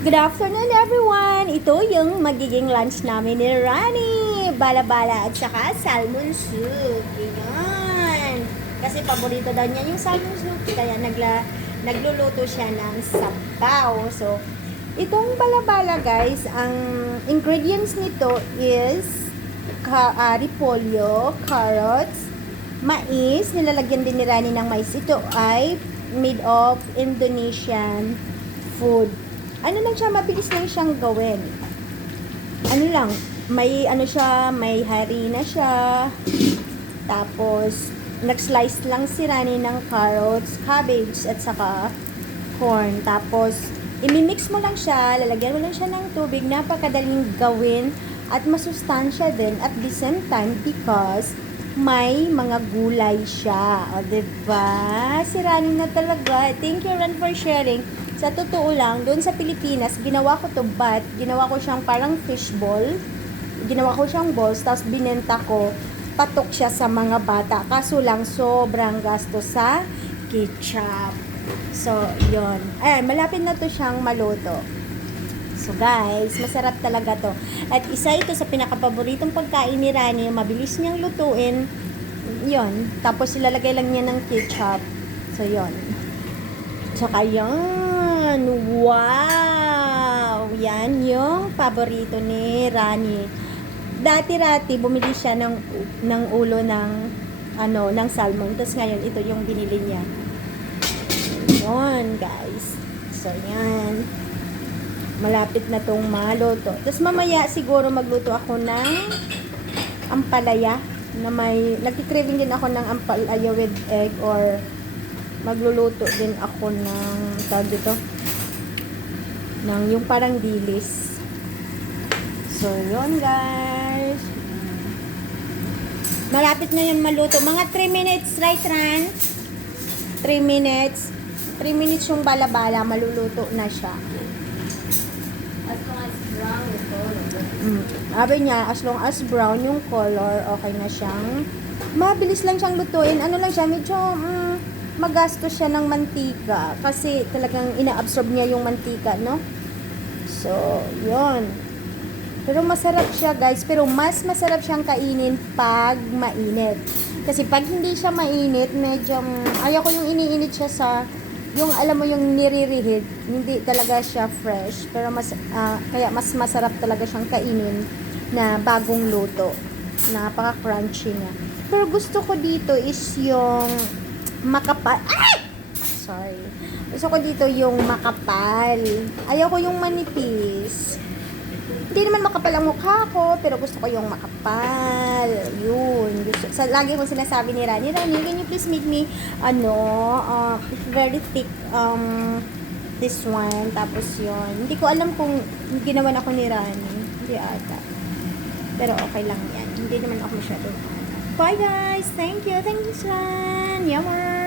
Good afternoon everyone! Ito yung magiging lunch namin ni Rani. Bala-bala at saka salmon soup. Yan. Kasi paborito daw niya yung salmon soup. Kaya nagluluto siya ng sabaw. So, itong bala-bala guys, ang ingredients nito is repolyo, carrots, mais. Nilalagyan din ni Rani ng mais. Ito ay made of Indonesian food. Ano lang siya, mabilis lang siyang gawin. Ano lang, may ano siya, may harina siya. Tapos, nag-slice lang si Rani ng carrots, cabbage, at saka corn. Tapos, imimix mo lang siya, lalagyan mo lang siya ng tubig, napakadaling gawin at masustansya din at the same time because may mga gulay siya. O, diba? Si Rani na talaga. Thank you, Ran, for sharing. Sa totoo lang, doon sa Pilipinas, ginawa ko to but ginawa ko siyang parang fishball. Ginawa ko siyang balls, tapos binenta ko. Patok siya sa mga bata. Kaso lang, sobrang gasto sa ketchup. So, yon. Ayan, malapit na to siyang maluto. So, guys, masarap talaga to. At isa ito sa pinakapaboritong pagkain ni Rani, mabilis niyang lutuin. Yon. Tapos, ilalagay lang niya ng ketchup. So, yon. Tsaka yan. Wow! Yan yung paborito ni Rani. Dati-rati, bumili siya ng ulo ng salmon. Tapos ngayon, ito yung binili niya. Yun, guys. So, yan. Malapit na tong maluto. Tapos mamaya, siguro magluto ako ng ampalaya. Nagki-craving din ako ng ampalaya with egg or magluluto din ako ng tawag dito ng yung parang dilis. So yun guys, malapit na yun maluto, mga 3 minutes, right Ran? 3 minutes yung bala-bala, maluluto na siya. As long as brown yung color. Sabi niya, as long as brown yung color, okay na siyang mabilis lang siyang lutuin. Ano lang siya, medyo magastos siya ng mantika kasi talagang ina-absorb niya yung mantika, no? So, yun. Pero masarap siya, guys. Pero mas masarap siyang kainin pag mainit. Kasi pag hindi siya mainit, medyo ayaw ko yung iniinit siya sa yung alam mo yung nire-reheat. Hindi talaga siya fresh. Pero kaya mas masarap talaga siyang kainin na bagong luto. Napaka-crunchy niya. Pero gusto ko dito is yung makapal. Ay! Sorry. Gusto ko dito yung makapal. Ayaw ko yung manipis. Hindi naman makapal ang mukha ko, pero gusto ko yung makapal. Yun. Lagi kong sinasabi ni Rani, can you please make me, very thick, this one. Tapos yun. Hindi ko alam kung ginawan ako ni Rani. Hindi ata. Pero okay lang yan. Hindi naman ako masyadong. Bye guys! Thank you! Thank you, Slan! Yummer!